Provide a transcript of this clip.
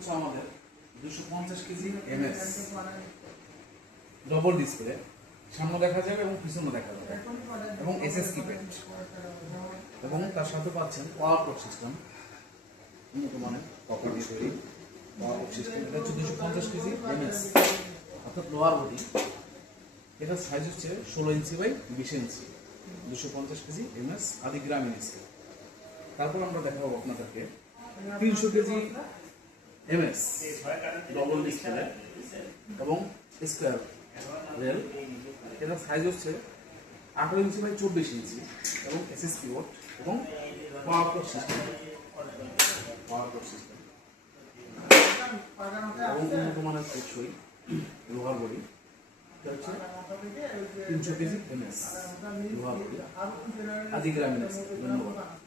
হচ্ছে আমাদের 250 KG MS double display, সামনে দেখা যাবে এবং পিছনে দেখা যাবে, এবং এসএস কিপ্যাড, এবং তার সাথে পাচ্ছেন পাওয়ার টপ সিস্টেম, উন্নত মানের কপার দিয়ে তৈরি পাওয়ার টপ সিস্টেম। এটা হচ্ছে 250 কেজি এমএস, অর্থাৎ লোয়ার বডি। এটার সাইজ হচ্ছে 16 inch by 20 inch, 250 KG MS আদি গ্রামীণ স্কেল। তারপর আমরা দেখাবো আপনাদেরকে 300 কেজি এমএস ডবল ডিসপ্লে এবং স্কোয়ার রেল। এটার সাইজ হচ্ছে 18 ইঞ্চি বাই 24 ইঞ্চি, এবং এসএস কিবোর্ড এবং পাওয়ার টপ সিস্টেম, এবং উন্নত মানের টেকসই লোহার বডি। এটা হচ্ছে 300 কেজি এমএস লোহার বডি আদি গ্রামীণ স্কেল। ধন্যবাদ।